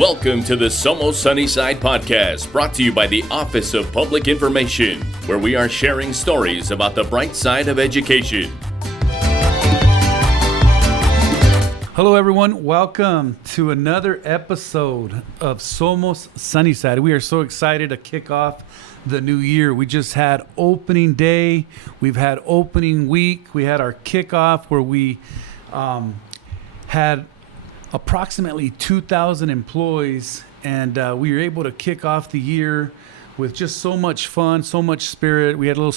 Welcome to the Somos Sunnyside podcast, brought to you by the Office of Public Information, where we are sharing stories about the bright side of education. Hello, everyone. Welcome to another episode of Somos Sunnyside. We are so excited to kick off the new year. We just had opening day. We've had opening week. We had our kickoff where we had approximately 2,000 employees, and we were able to kick off the year with just so much fun, so much spirit. We had a little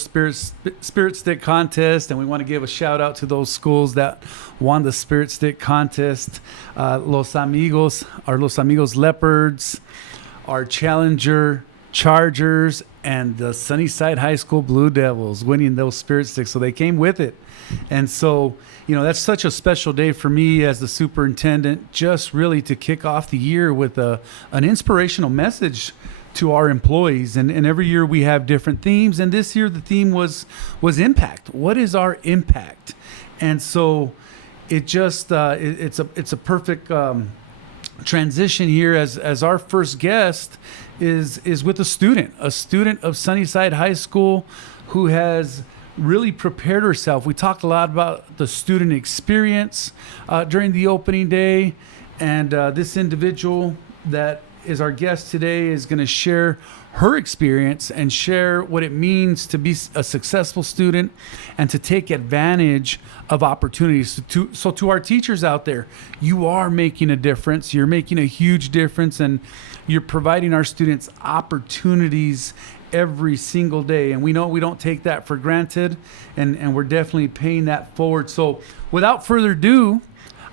spirit stick contest, and we want to give a shout out to those schools that won the spirit stick contest. Los Amigos Leopards, our Challenger Chargers, and the Sunnyside High School Blue Devils winning those spirit sticks. So they came with it. And so, you know, that's such a special day for me as the superintendent, just really to kick off the year with an inspirational message to our employees. And every year we have different themes. And this year the theme was impact. What is our impact? And so it just it's a perfect transition here as our first guest is with a student of Sunnyside High School who has really prepared herself. We talked a lot about the student experience during the opening day, and this individual that is our guest today is going to share her experience and share what it means to be a successful student and to take advantage of opportunities. So to our teachers out there, you are making a difference. You're making a huge difference, and you're providing our students opportunities every single day. And we know we don't take that for granted, and we're definitely paying that forward. So without further ado,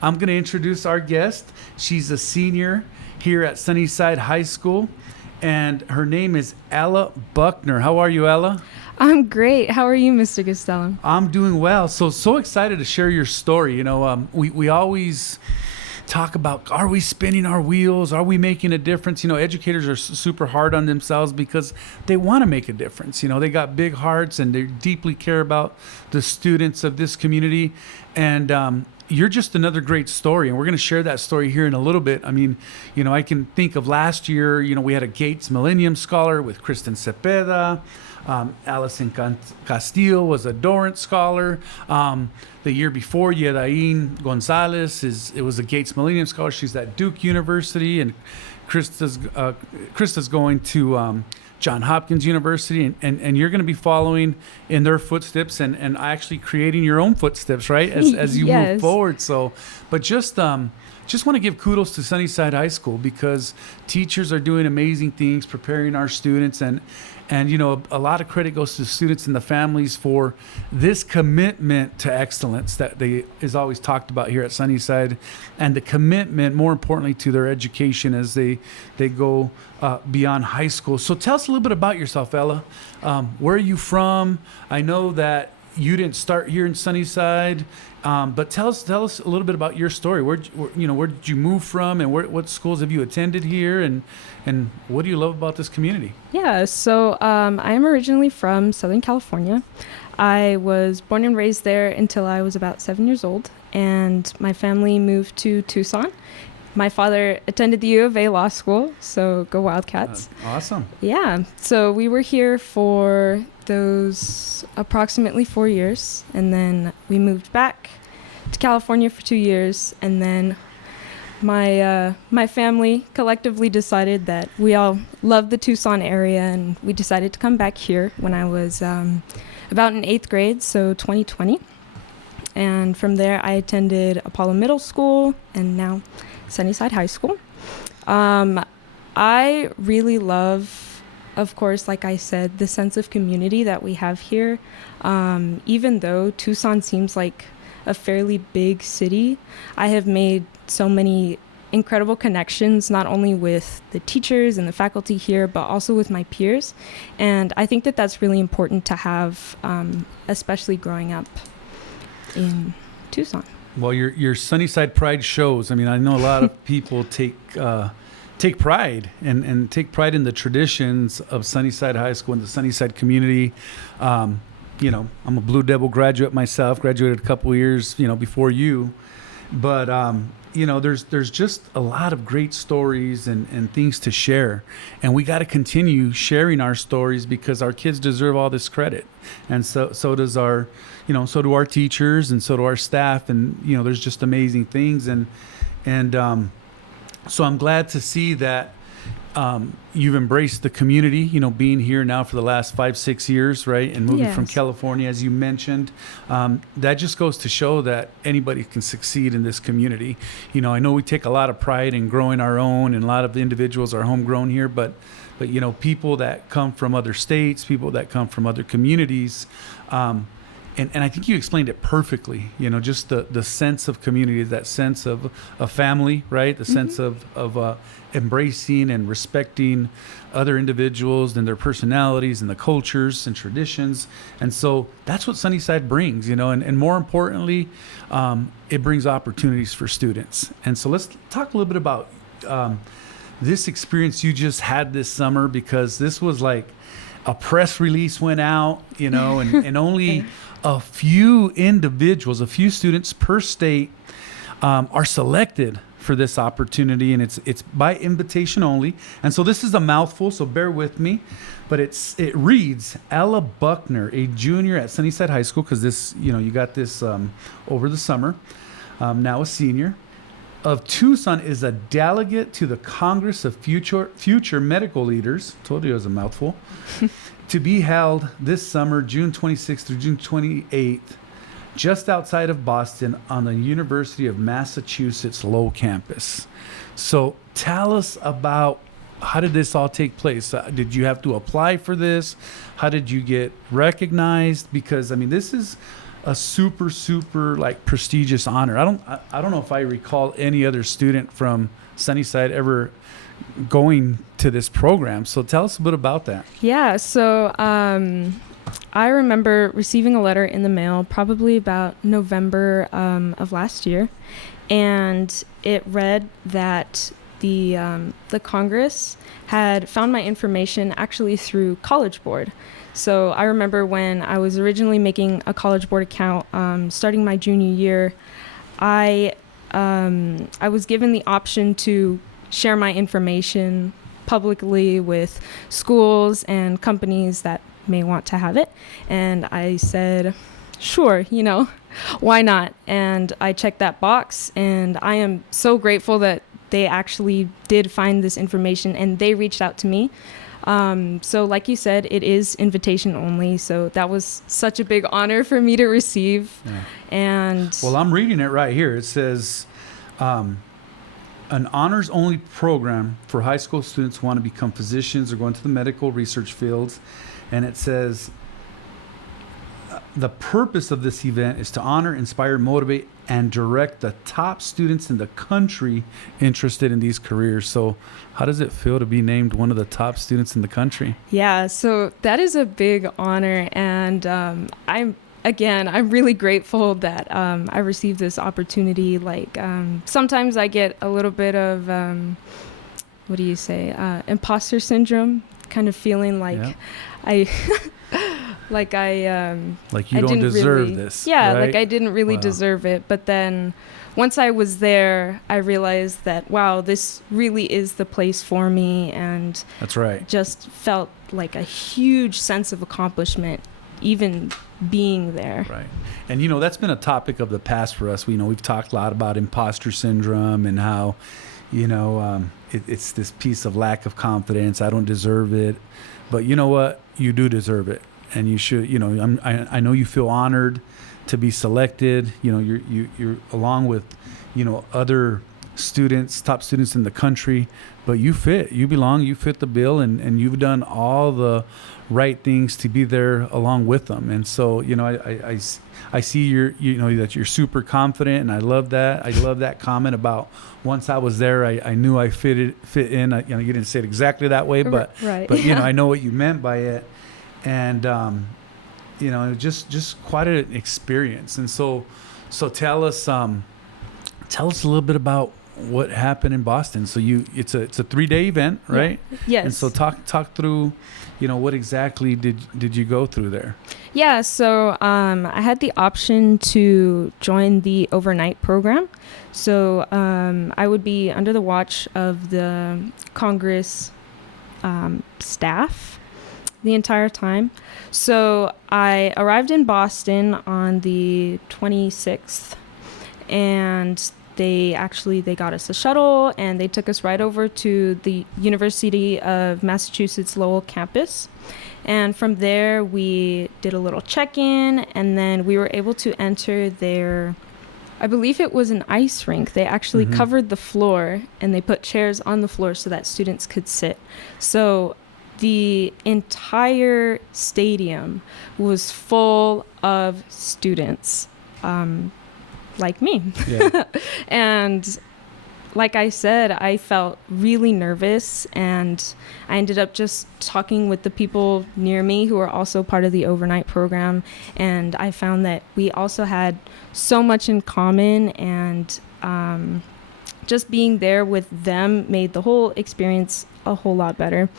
I'm going to introduce our guest. She's a senior here at Sunnyside High School, and her name is Ella Buckner. How are you, Ella? I'm great. How are you, Mr. Costello? I'm doing well. So excited to share your story. You know, we always talk about, are we spinning our wheels? Are we making a difference? You know, educators are super hard on themselves because they want to make a difference. You know, they got big hearts and they deeply care about the students of this community. And you're just another great story, and we're going to share that story here in a little bit. I mean, you know, I can think of last year, you know, we had a Gates Millennium Scholar with Kristen Cepeda. Allison Castillo was a Dorrance Scholar. The year before, Yedain Gonzalez it was a Gates Millennium Scholar. She's at Duke University, and Krista's going to Johns Hopkins University, and you're going to be following in their footsteps and actually creating your own footsteps, right? As you Yes. move forward. So, but just want to give kudos to Sunnyside High School because teachers are doing amazing things, preparing our students, and you know, a lot of credit goes to the students and the families for this commitment to excellence that is always talked about here at Sunnyside, and the commitment, more importantly, to their education as they go beyond high school. So tell us a little bit about yourself, Ella. Where are you from? I know that you didn't start here in Sunnyside, but tell us a little bit about your story. Where did you move from, and what schools have you attended here, and what do you love about this community? Yeah, so I am originally from Southern California. I was born and raised there until I was about 7 years old, and my family moved to Tucson. My father attended the U of A Law School, so go Wildcats. Awesome. Yeah, so we were here for those approximately 4 years, and then we moved back to California for 2 years, and then my family collectively decided that we all loved the Tucson area, and we decided to come back here when I was about in 8th grade, so 2020. And from there, I attended Apollo Middle School, and now Sunnyside High School. I really love, of course, like I said, the sense of community that we have here. Even though Tucson seems like a fairly big city, I have made so many incredible connections, not only with the teachers and the faculty here, but also with my peers. And I think that that's really important to have, especially growing up in Tucson. Well, your Sunnyside pride shows. I mean, I know a lot of people take pride and take pride in the traditions of Sunnyside High School and the Sunnyside community. You know, I'm a Blue Devil graduate myself, graduated a couple years, before you. But there's just a lot of great stories and things to share, and we got to continue sharing our stories because our kids deserve all this credit, and so does our, so do our teachers, and so do our staff, and there's just amazing things, and so I'm glad to see that you've embraced the community, being here now for the last 5-6 years, right? And moving from California, as you mentioned. That just goes to show that anybody can succeed in this community. I know we take a lot of pride in growing our own, and a lot of individuals are homegrown here, but people that come from other states, people that come from other communities, and I think you explained it perfectly, just the sense of community, that sense of a family, right? The sense of embracing and respecting other individuals and their personalities and the cultures and traditions. And so that's what Sunnyside brings, and more importantly, it brings opportunities for students. And so let's talk a little bit about this experience you just had this summer, because this was like a press release went out, and only a few individuals, a few students per state are selected for this opportunity, and it's by invitation only. And so this is a mouthful, so bear with me, but it reads Ella Buckner, a junior at Sunnyside High School, because this, you got this over the summer, now a senior, of Tucson, is a delegate to the Congress of Future Medical Leaders. Told you it was a mouthful. To be held this summer, June 26th through June 28th, just outside of Boston on the University of Massachusetts Lowell campus. So tell us about, how did this all take place? Did you have to apply for this? How did you get recognized? Because this is a super like prestigious honor. I don't know if I recall any other student from Sunnyside ever going to this program. So tell us a bit about that. Yeah. So I remember receiving a letter in the mail probably about November of last year, and it read that the Congress had found my information actually through College Board. So I remember when I was originally making a College Board account, starting my junior year, I was given the option to share my information publicly with schools and companies that may want to have it. And I said, sure, why not? And I checked that box, and I am so grateful that they actually did find this information and they reached out to me. So like you said, it is invitation only. So that was such a big honor for me to receive. Yeah. And well, I'm reading it right here. It says, an honors-only program for high school students who want to become physicians or go into the medical research fields. And it says, the purpose of this event is to honor, inspire, motivate, and direct the top students in the country interested in these careers. So how does it feel to be named one of the top students in the country? Yeah, so that is a big honor. And I'm really grateful that I received this opportunity. Like, sometimes I get a little bit of, imposter syndrome, kind of feeling like like you don't deserve this. Yeah, right? Like I didn't really deserve it. But then once I was there, I realized that, wow, this really is the place for me. And that's right. Just felt like a huge sense of accomplishment even being there. Right. And that's been a topic of the past for us. We've talked a lot about imposter syndrome and how it's this piece of lack of confidence. I don't deserve it. But you know what? You do deserve it. And you should, I know you feel honored to be selected. You're along with, other students, top students in the country, but you belong, you fit the bill, and you've done all the right things to be there along with them. And so, I see that you're super confident, and I love that. I love that comment about once I was there, I knew I fit in. You didn't say it exactly that way, but right. But I know what you meant by it. And just quite an experience. And so tell us a little bit about what happened in Boston. So it's a 3-day event, right? Yeah. Yes. And so talk through, what exactly did you go through there? Yeah, so I had the option to join the overnight program. So I would be under the watch of the Congress staff the entire time. So I arrived in Boston on the 26th, and they got us a shuttle, and they took us right over to the University of Massachusetts Lowell campus. And from there, we did a little check-in, and then we were able to enter their, I believe it was an ice rink. They actually covered the floor, and they put chairs on the floor so that students could sit. So the entire stadium was full of students, like me. Yeah. And like I said, I felt really nervous, and I ended up just talking with the people near me who are also part of the overnight program, and I found that we also had so much in common, and just being there with them made the whole experience a whole lot better.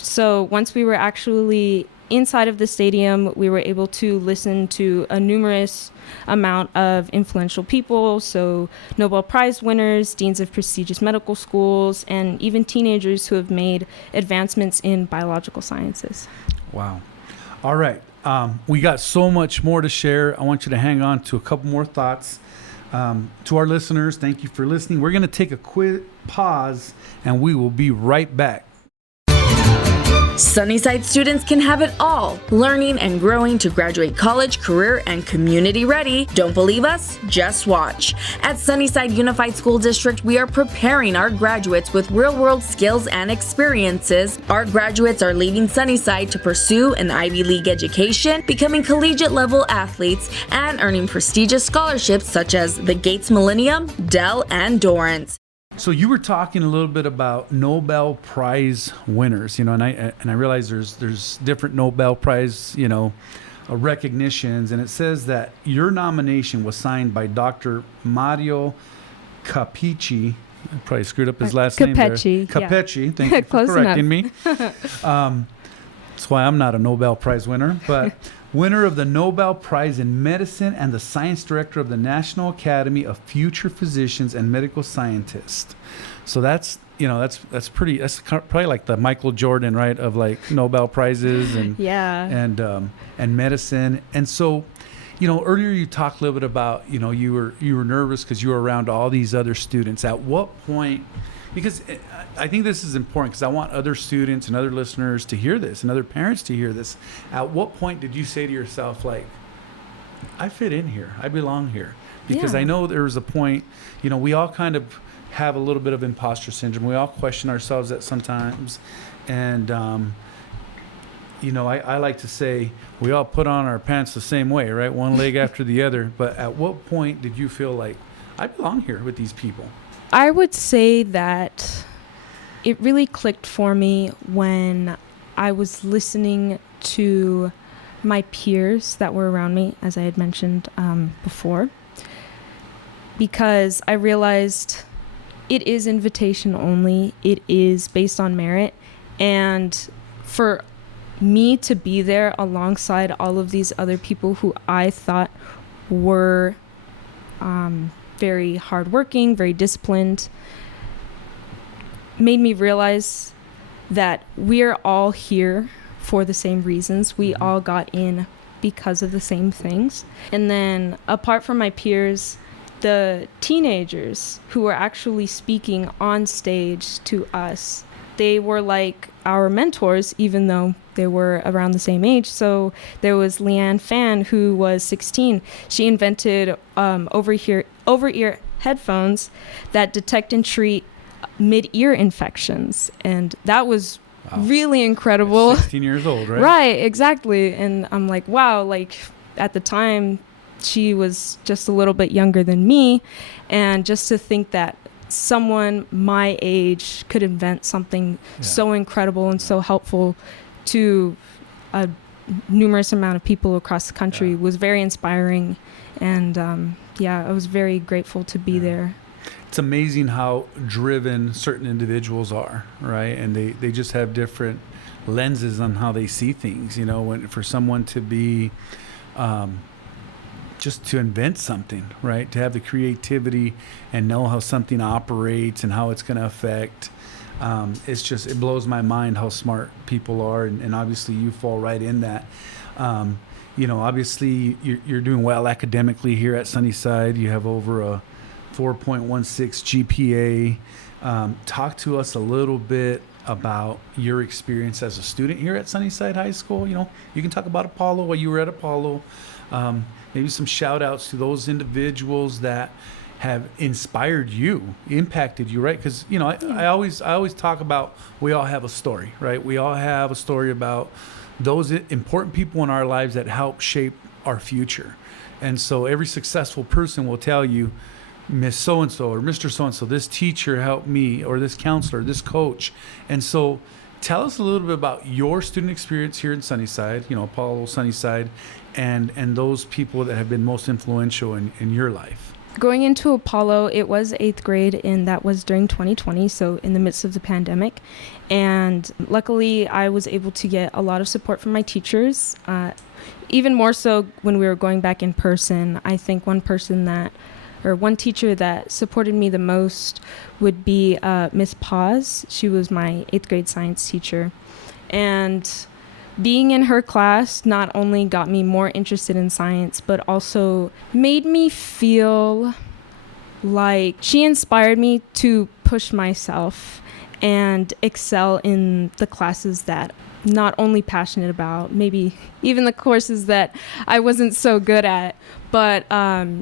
So once we were actually inside of the stadium, we were able to listen to a numerous amount of influential people, so Nobel Prize winners, deans of prestigious medical schools, and even teenagers who have made advancements in biological sciences. Wow. All right. We got so much more to share. I want you to hang on to a couple more thoughts. To our listeners, thank you for listening. We're going to take a quick pause, and we will be right back. Sunnyside students can have it all, learning and growing to graduate college, career, and community ready. Don't believe us? Just watch. At Sunnyside Unified School District, we are preparing our graduates with real-world skills and experiences. Our graduates are leaving Sunnyside to pursue an Ivy League education, becoming collegiate-level athletes, and earning prestigious scholarships such as the Gates Millennium, Dell, and Dorrance. So you were talking a little bit about Nobel Prize winners, and I realize there's different Nobel Prize, recognitions, and it says that your nomination was signed by Dr. Mario Capecci. I probably screwed up his last name there. Capecci, yeah. Thank you for correcting me. That's why I'm not a Nobel Prize winner, but winner of the Nobel Prize in Medicine and the Science Director of the National Academy of Future Physicians and Medical Scientists. So that's probably like the Michael Jordan, right, of like Nobel Prizes and and medicine. And so, earlier you talked a little bit about, you were nervous because you were around all these other students. At what point? Because I think this is important, because I want other students and other listeners to hear this and other parents to hear this. At what point did you say to yourself, like, I fit in here, I belong here? Because I know there was a point, we all kind of have a little bit of imposter syndrome. We all question ourselves at sometimes. And, I like to say we all put on our pants the same way, right? One leg after the other. But at what point did you feel like, I belong here with these people? I would say that it really clicked for me when I was listening to my peers that were around me, as I had mentioned before, because I realized it is invitation only. It is based on merit. And for me to be there alongside all of these other people who I thought were very hardworking, very disciplined, made me realize that we're all here for the same reasons. We all got in because of the same things. And then apart from my peers, the teenagers who were actually speaking on stage to us, they were like our mentors, even though they were around the same age. So there was Leanne Fan, who was 16. She invented over-ear headphones that detect and treat mid-ear infections. And that was really incredible. 16 years old, right? Right, exactly. And I'm like, wow, like at the time, she was just a little bit younger than me. And just to think that someone my age could invent something so incredible and so helpful to a numerous amount of people across the country was very inspiring. And I was very grateful to be there. it's amazing how driven certain individuals are, right? And they just have different lenses on how they see things. You know, when for someone to be just to invent something, right? To have the creativity and know how something operates and how it's going to affect. It blows my mind how smart people are, and obviously you fall right in that. Obviously you're doing well academically here at Sunnyside. You have over a 4.16 GPA. Talk to us a little bit about your experience as a student here at Sunnyside High School. You know, you can talk about Apollo, while you were at Apollo. Maybe some shout outs to those individuals that have inspired you, impacted you, right? Because, you know, I always talk about, we all have a story, right? We all have a story about those important people in our lives that help shape our future. And so every successful person will tell you, Miss So-and-so or Mr. So-and-so, this teacher helped me, or this counselor, this coach. And so tell us a little bit about your student experience here in Sunnyside, you know, Apollo, Sunnyside, and those people that have been most influential in your life. Going into Apollo, it was 8th grade, and that was during 2020, so in the midst of the pandemic. And luckily, I was able to get a lot of support from my teachers, even more so when we were going back in person. I think one teacher that supported me the most would be Miss Paz. She was my 8th grade science teacher. And being in her class not only got me more interested in science, but also made me feel like she inspired me to push myself and excel in the classes that I'm not only passionate about, maybe even the courses that I wasn't so good at, but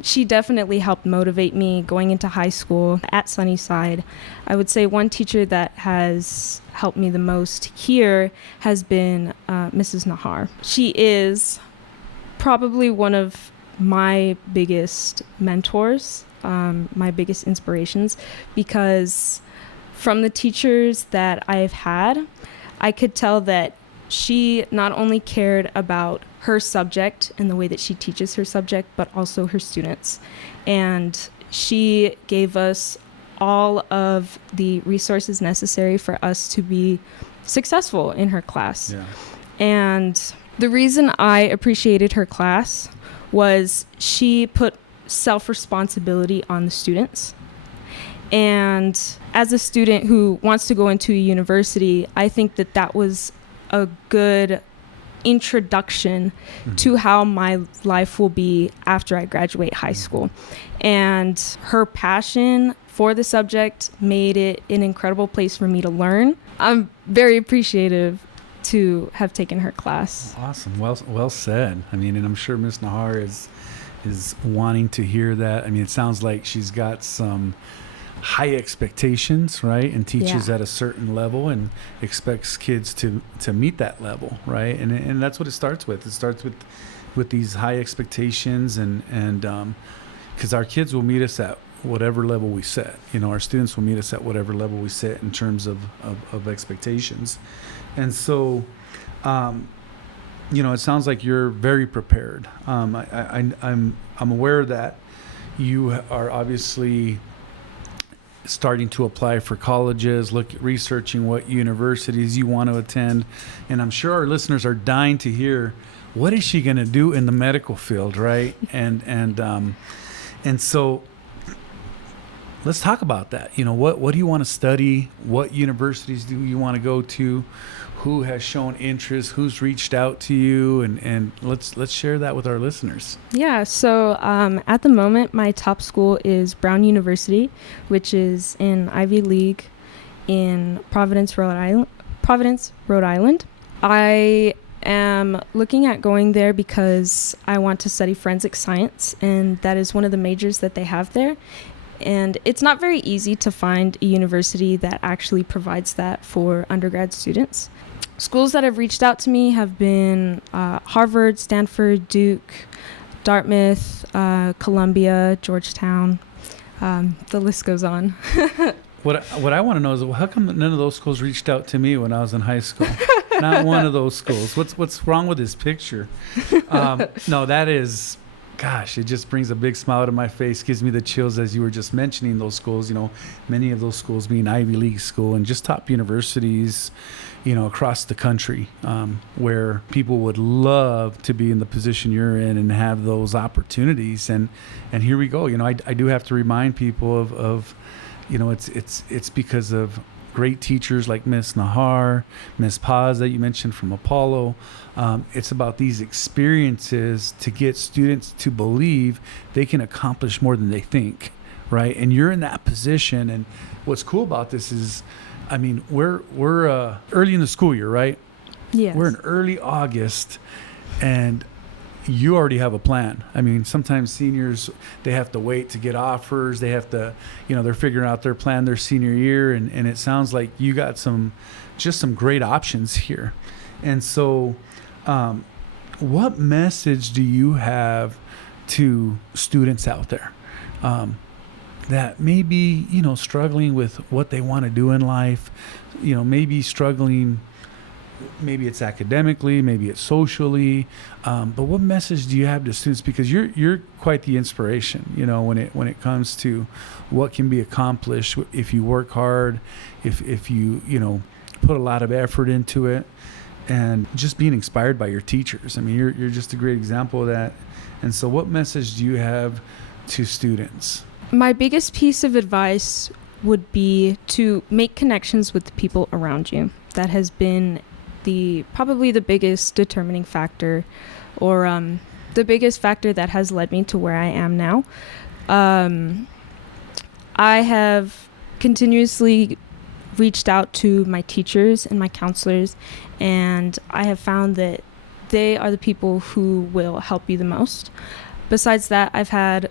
she definitely helped motivate me going into high school at Sunnyside. I would say one teacher that has helped me the most here has been Mrs. Nahar. She is probably one of my biggest mentors, my biggest inspirations, because from the teachers that I've had, I could tell that she not only cared about her subject and the way that she teaches her subject, but also her students. And she gave us all of the resources necessary for us to be successful in her class. Yeah. And the reason I appreciated her class was she put self-responsibility on the students. And as a student who wants to go into a university, I think that that was a good introduction to how my life will be after I graduate high school. And her passion for the subject made it an incredible place for me to learn. I'm very appreciative to have taken her class. Awesome. Well said. I mean, and I'm sure Miss Nahar is wanting to hear that. I mean, it sounds like she's got some high expectations, right? And teaches at a certain level and expects kids to meet that level, right? And that's what it starts with. It starts with these high expectations, and because our kids will meet us at whatever level we set. You know, our students will meet us at whatever level we set in terms of expectations. And so, you know, it sounds like you're very prepared. I'm aware that you are obviously starting to apply for colleges, researching what universities you want to attend. And I'm sure our listeners are dying to hear, what is she going to do in the medical field, right? And so let's talk about that. You know, what do you want to study? What universities do you want to go to? Who has shown interest? Who's reached out to you? And let's share that with our listeners. Yeah, so at the moment, my top school is Brown University, which is in Ivy League in Providence, Rhode Island. I am looking at going there because I want to study forensic science, and that is one of the majors that they have there. And it's not very easy to find a university that actually provides that for undergrad students. Schools that have reached out to me have been Harvard, Stanford, Duke, Dartmouth, Columbia, Georgetown. The list goes on. What I want to know is, well, how come none of those schools reached out to me when I was in high school? Not one of those schools. What's wrong with this picture? No, that is gosh, it just brings a big smile to my face, gives me the chills as you were just mentioning those schools, many of those schools being Ivy League school and just top universities, across the country, where people would love to be in the position you're in and have those opportunities. And here we go. I do have to remind people of it's because of great teachers like Miss Nahar, Miss Paz that you mentioned from Apollo. It's about these experiences to get students to believe they can accomplish more than they think, right? And you're in that position. And what's cool about this is, we're early in the school year, right? Yes. We're in early August, and you already have a plan. Sometimes seniors, they have to wait to get offers. They have to, they're figuring out their plan their senior year. And it sounds like you got some great options here. And so, what message do you have to students out there, that may be, struggling with what they want to do in life, maybe struggling, maybe it's academically, maybe it's socially, but what message do you have to students? Because you're quite the inspiration, when it comes to what can be accomplished if you work hard, if you put a lot of effort into it, and just being inspired by your teachers. You're just a great example of that. And so, what message do you have to students? My biggest piece of advice would be to make connections with the people around you. That has been probably the biggest determining factor, or the biggest factor that has led me to where I am now. I have continuously reached out to my teachers and my counselors, and I have found that they are the people who will help you the most. Besides that, I've had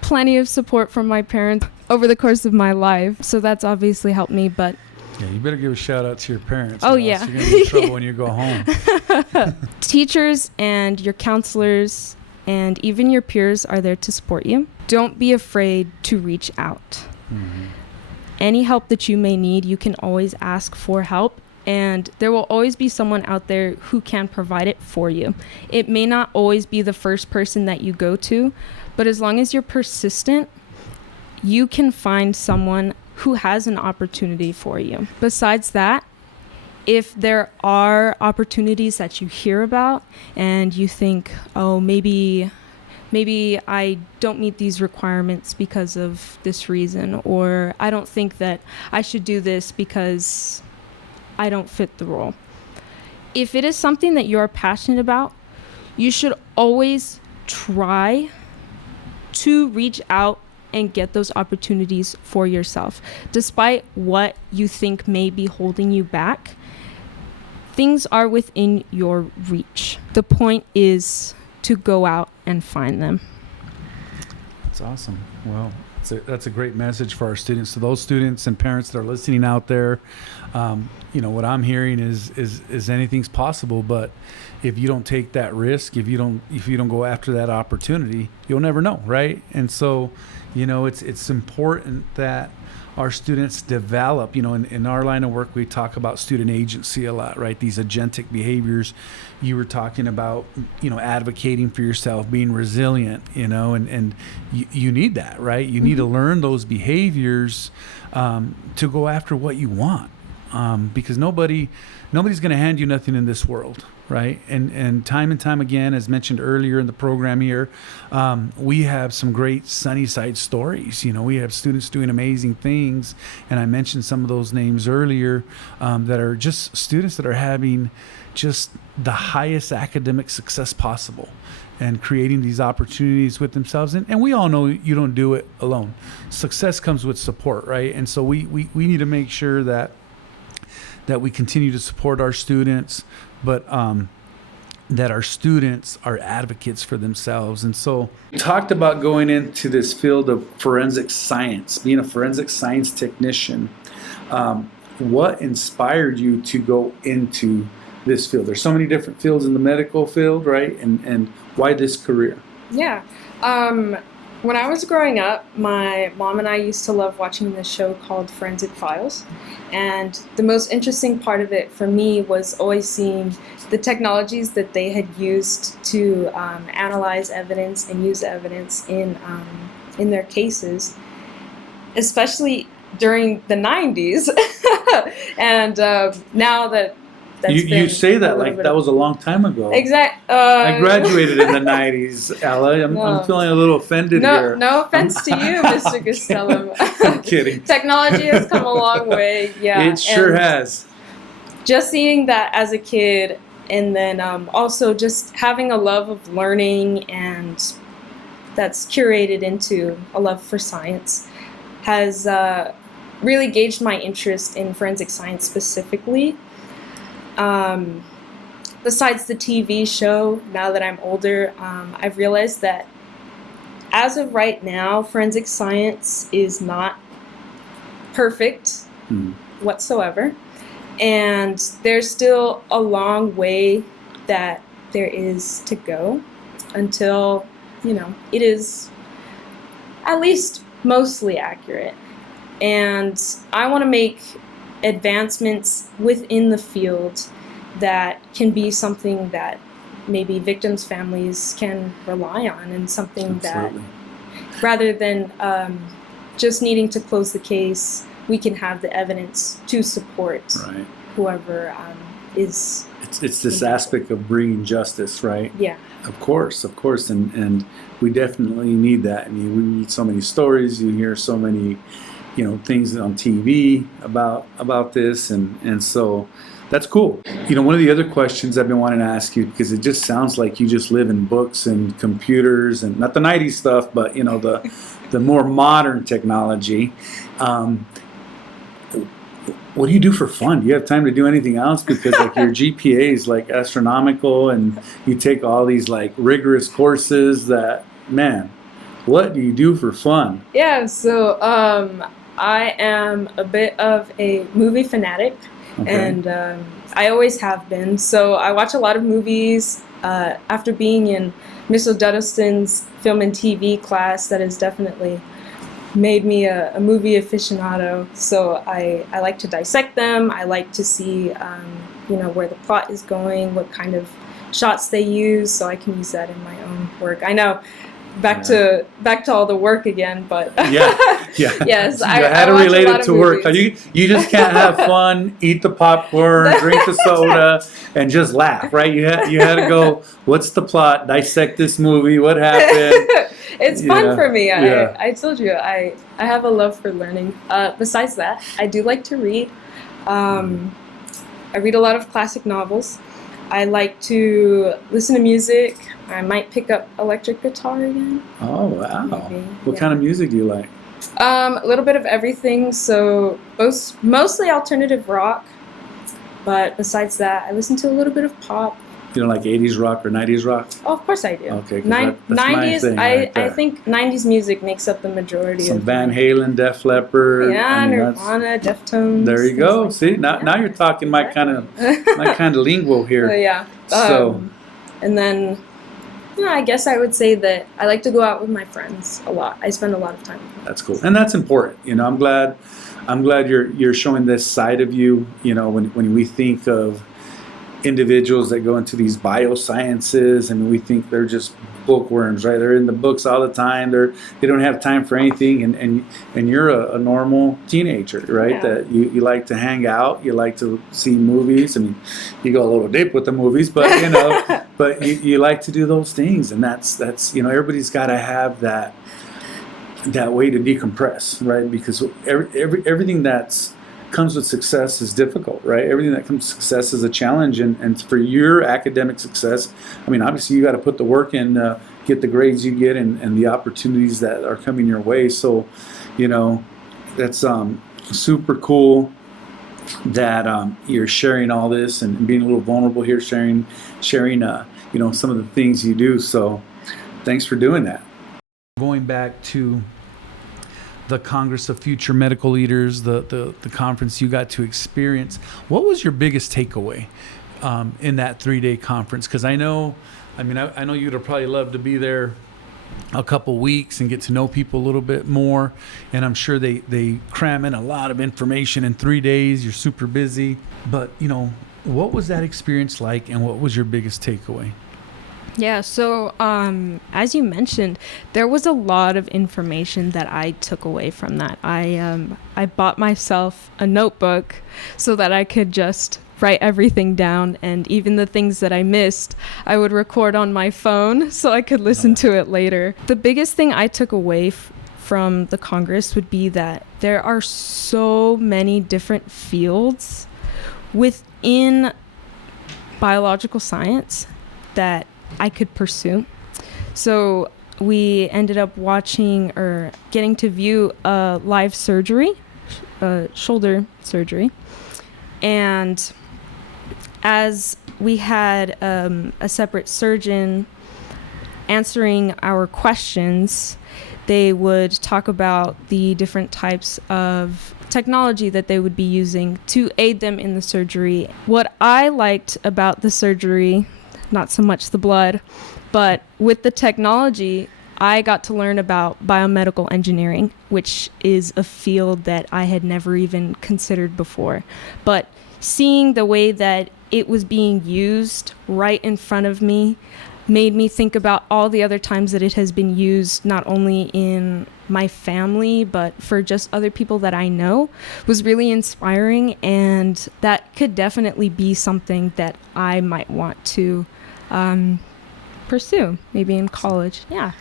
plenty of support from my parents over the course of my life, so that's obviously helped me. But yeah, you better give a shout out to your parents. Oh, yeah. You're going to be in trouble when you go home. Teachers and your counselors and even your peers are there to support you. Don't be afraid to reach out. Mm-hmm. Any help that you may need, you can always ask for help, and there will always be someone out there who can provide it for you. It may not always be the first person that you go to, but as long as you're persistent, you can find someone who has an opportunity for you. Besides that, if there are opportunities that you hear about and you think, oh, maybe I don't meet these requirements because of this reason, or I don't think that I should do this because I don't fit the role. If it is something that you're passionate about, you should always try to reach out and get those opportunities for yourself. Despite what you think may be holding you back, things are within your reach. The point is to go out and find them. That's awesome. Well, that's a great message for our students. To those students and parents that are listening out there, what I'm hearing is anything's possible, but if you don't take that risk, if you don't go after that opportunity, you'll never know, right? And so, it's important that our students develop, in our line of work, we talk about student agency a lot, right? These agentic behaviors. You were talking about, advocating for yourself, being resilient, and you need that, right? You need to learn those behaviors to go after what you want, because nobody's going to hand you nothing in this world, right? And time again, as mentioned earlier in the program here, we have some great Sunnyside stories. We have students doing amazing things, and I mentioned some of those names earlier, that are just students that are having just the highest academic success possible and creating these opportunities with themselves. And we all know you don't do it alone. Success comes with support, right? And so we need to make sure that we continue to support our students, but that our students are advocates for themselves. And so we talked about going into this field of forensic science, being a forensic science technician. What inspired you to go into this field? There's so many different fields in the medical field, right? And why this career? Yeah. When I was growing up, my mom and I used to love watching this show called Forensic Files. And the most interesting part of it for me was always seeing the technologies that they had used to analyze evidence and use evidence in their cases, especially during the 90s. And now that you say that like that was a long time ago. Exactly. I graduated in the 90s, Ella. I'm feeling a little offended here. No offense to you, Mr. Costello. I'm kidding. Technology has come a long way. Yeah, it sure has. Just seeing that as a kid, and then also just having a love of learning, and that's curated into a love for science, has really gauged my interest in forensic science specifically. Besides the TV show, now that I'm older, I've realized that as of right now, forensic science is not perfect whatsoever. And there's still a long way that there is to go until, it is at least mostly accurate. And I want to make advancements within the field that can be something that maybe victims' families can rely on, and something Absolutely. that rather than just needing to close the case, we can have the evidence to support Right. whoever is. It's this aspect of bringing justice, right? Yeah. Of course, and we definitely need that. I mean, we read so many stories, you hear so many, things on TV about this, and so that's cool. One of the other questions I've been wanting to ask you, because it just sounds like you just live in books and computers, and not the 90s stuff, but the more modern technology. What do you do for fun? Do you have time to do anything else? Because like your GPA is like astronomical, and you take all these like rigorous courses that, man, what do you do for fun? Yeah, so I am a bit of a movie fanatic, Okay. and I always have been. So I watch a lot of movies. After being in Miss O'Duddleston's film and TV class, that has definitely made me a movie aficionado. So I like to dissect them. I like to see where the plot is going, what kind of shots they use, so I can use that in my own work. I know, back to all the work again, but yeah. yes, I I had to watch relate a lot it of to work. movies. You just can't have fun, eat the popcorn, drink the soda, and just laugh, right? You had to go, what's the plot? Dissect this movie. What happened? It's fun Yeah, for me. yeah. I told you, I have a love for learning. Besides that, I do like to read. I read a lot of classic novels. I like to listen to music. I might pick up electric guitar again. Oh, wow. Maybe, What yeah. kind of music do you like? A little bit of everything. So mostly alternative rock. But besides that, I listen to a little bit of pop. You don't like 80s rock or 90s rock? Oh, of course I do. Okay, 'cause that's my 90s, thing right I there. think 90s music makes up the majority Some of Van my- Halen, Def Leppard. Yeah, I mean, that's- Nirvana, Deftones. There you things go. like See, that. now you're talking my kind of lingo here. So, yeah. So- And then, I guess I would say that I like to go out with my friends a lot. I spend a lot of time with them. That's cool, and that's important. I'm glad you're showing this side of you. When we think of individuals that go into these biosciences, and we think they're just bookworms, right? They're in the books all the time. They don't have time for anything, and you're a normal teenager, right? Yeah. That you like to hang out, you like to see movies. I mean, you go a little deep with the movies, but but you like to do those things, and that's everybody's got to have that way to decompress, right? Because everything that's comes with success is difficult, right? Everything that comes with success is a challenge, and for your academic success, I mean, obviously you got to put the work in, get the grades you get, and the opportunities that are coming your way. So, that's super cool that you're sharing all this and being a little vulnerable here, sharing some of the things you do. So, thanks for doing that. Going back to the Congress of Future Medical Leaders, the conference you got to experience, what was your biggest takeaway in that 3-day conference? Because I know you'd have probably loved to be there a couple weeks and get to know people a little bit more. And I'm sure they cram in a lot of information in 3 days. You're super busy. But, what was that experience like, and what was your biggest takeaway? Yeah, so as you mentioned, there was a lot of information that I took away from that. I bought myself a notebook so that I could just write everything down, and even the things that I missed, I would record on my phone so I could listen to it later. The biggest thing I took away from the Congress would be that there are so many different fields within biological science that I could pursue. So we ended up watching or getting to view a live surgery, shoulder surgery. And as we had a separate surgeon answering our questions, they would talk about the different types of technology that they would be using to aid them in the surgery. What I liked about the surgery, not so much the blood, but with the technology, I got to learn about biomedical engineering, which is a field that I had never even considered before. But seeing the way that it was being used right in front of me made me think about all the other times that it has been used, not only in my family, but for just other people that I know, was really inspiring. And that could definitely be something that I might want to pursue, maybe in college. Yeah.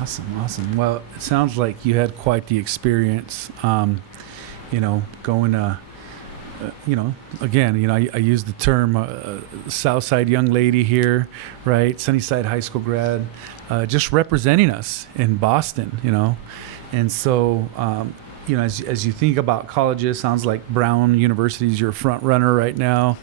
Awesome. Well, it sounds like you had quite the experience, going again, I use the term Southside young lady here, right? Sunnyside High School grad, just representing us in Boston, And so, as you think about colleges, sounds like Brown University is your front runner right now.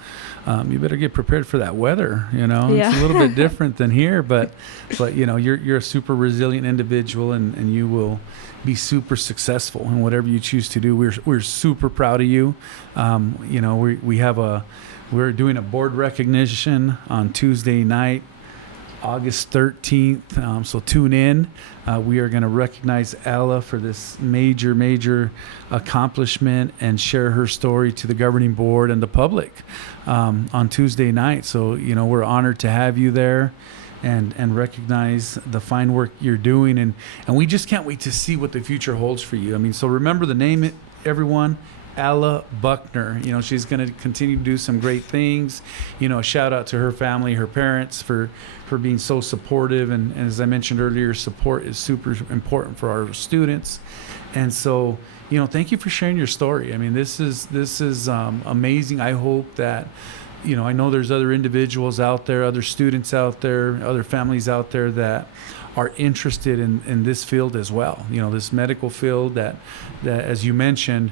You better get prepared for that weather, Yeah. It's a little bit different than here, but you're a super resilient individual, and you will be super successful in whatever you choose to do. We're super proud of you. We're doing a board recognition on Tuesday night, August 13th. So tune in. We are going to recognize Ella for this major accomplishment and share her story to the governing board and the public on Tuesday night. So, we're honored to have you there and recognize the fine work you're doing. And we just can't wait to see what the future holds for you. So remember the name, everyone. Ella Buckner. She's going to continue to do some great things. A shout out to her family, her parents for being so supportive. And as I mentioned earlier, support is super important for our students. And so, thank you for sharing your story. This is amazing. I hope that, I know there's other individuals out there, other students out there, other families out there that are interested in this field as well. This medical field that as you mentioned,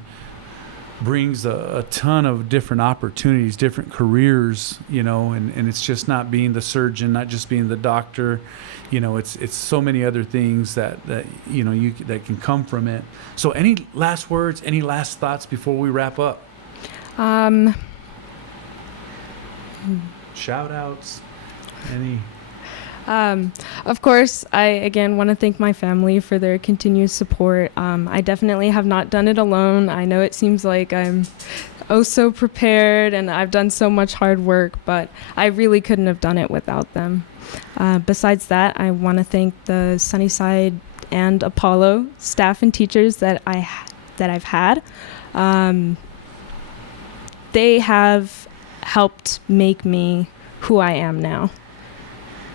brings a ton of different opportunities, different careers, and it's just not being the surgeon, not just being the doctor, it's so many other things that that can come from it. So any last words, any last thoughts before we wrap up? Shout outs, any? Of course, I again want to thank my family for their continued support. I definitely have not done it alone. I know it seems like I'm so prepared and I've done so much hard work, but I really couldn't have done it without them. Besides that, I want to thank the Sunnyside and Apollo staff and teachers that I've had. They have helped make me who I am now.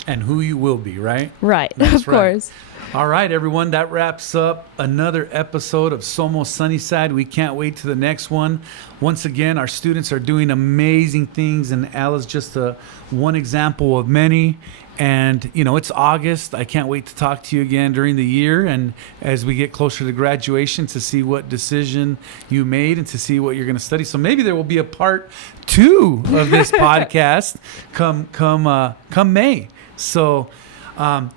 And who you will be, right? Right, That's of course. All right, everyone, that wraps up another episode of Somos Sunnyside. We can't wait to the next one. Once again, our students are doing amazing things, and Al is just one example of many. And, it's August. I can't wait to talk to you again during the year and as we get closer to graduation to see what decision you made and to see what you're going to study. So maybe there will be a part 2 of this podcast come May. So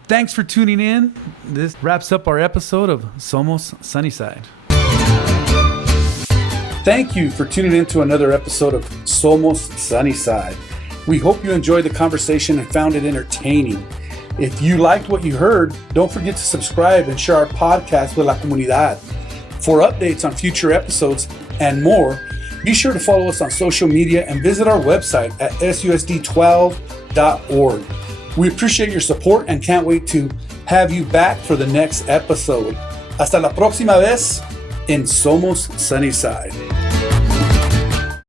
thanks for tuning in. This wraps up our episode of Somos Sunnyside. Thank you for tuning in to another episode of Somos Sunnyside. We hope you enjoyed the conversation and found it entertaining. If you liked what you heard, don't forget to subscribe and share our podcast with La Comunidad. For updates on future episodes and more, be sure to follow us on social media and visit our website at susd12.org. We appreciate your support and can't wait to have you back for the next episode. Hasta la próxima vez en Somos Sunnyside.